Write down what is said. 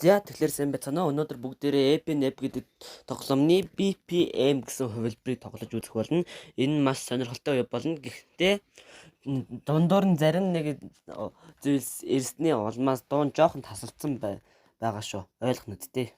За тэгэхээр сайн байцгаана уу. Өнөөдөр бүгдээрээ EPNAP гэдэг тоглоомны BPM гэсэн хувилбарыг тоглож үзэх болно. Энэ нь маш сонирхолтой үе болно. Гэхдээ дундуур нь зарим нэг зүйлс эрсний улмаас дуун жоохон тасалдсан байгаа шүү. Ойлгох нь үсттэй.